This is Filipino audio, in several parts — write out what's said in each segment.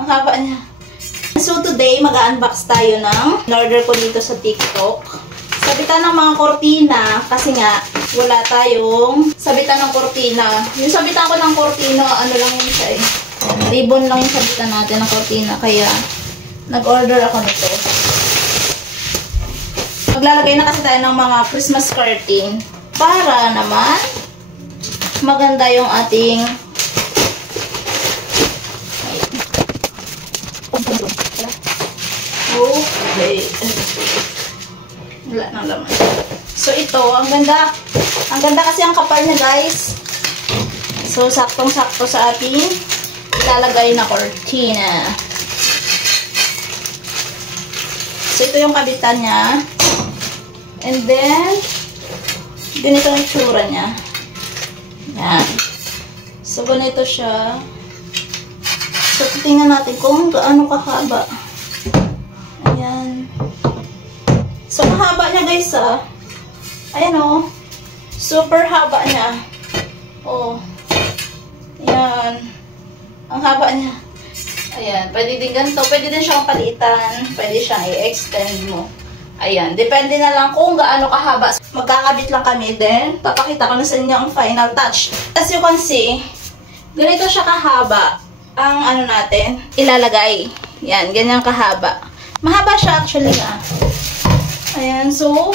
Ang haba niya. So today, mag-unbox tayo ng in-order ko dito sa TikTok. Sabitan ng mga kortina kasi nga wala tayong sabitan ng kortina. Yung sabitan ko ng kortina, ano lang yun siya eh. Ribbon lang yung sabitan natin ng kortina. Kaya nag-order ako nito. Maglalagay na kasi tayo ng mga Christmas curtain para naman maganda yung ating okay. Wala nang laman. So ito, ang ganda. Ang ganda kasi ang kapal niya, guys. So saktong-sakto sa ating ilalagay na cortina. So ito yung kabitan niya. And then ganito ang itsura niya. Yan. So ganito siya. So tingnan natin kung gaano kahaba. Ayan. So, ang haba niya, guys, ah. Ayan, oh. Super haba niya. Oh. Ayan. Ang haba niya. Ayan. Pwede din ganito. Pwede din siyang palitan. Pwede siyang i-extend mo. Ayan. Depende na lang kung gaano kahaba. Magkakabit lang kami. Then, papakita ko na sa inyo ang final touch. As you can see, ganito siya kahaba. Ang ano natin, ilalagay. Yan. Ganyan kahaba. Mahaba siya actually, ah. Ayan, so,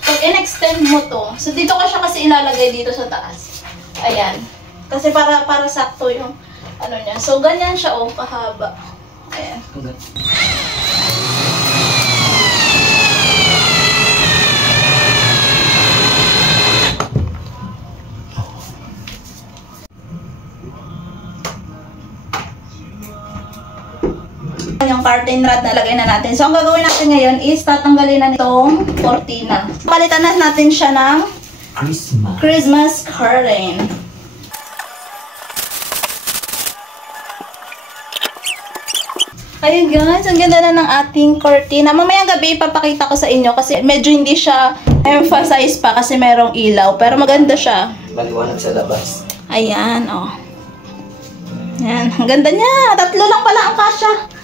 pag in-extend mo to, so dito ka siya kasi ilalagay dito sa taas. Ayan. Kasi para sakto yung, ano niya. So, ganyan siya, oh, kahaba. Ayan. Yung curtain rod na lagay na natin. So, ang gagawin natin ngayon is tatanggalin na itong cortina. Palitan na natin siya ng Christmas curtain. Ayun guys, ang ganda na ng ating cortina. Mamayang gabi ipapakita ko sa inyo kasi medyo hindi siya emphasize pa kasi merong ilaw. Pero maganda siya. Maliwanag sa labas. Ayan, oh. Ayan, ang ganda niya. 3 lang pala ang kasya.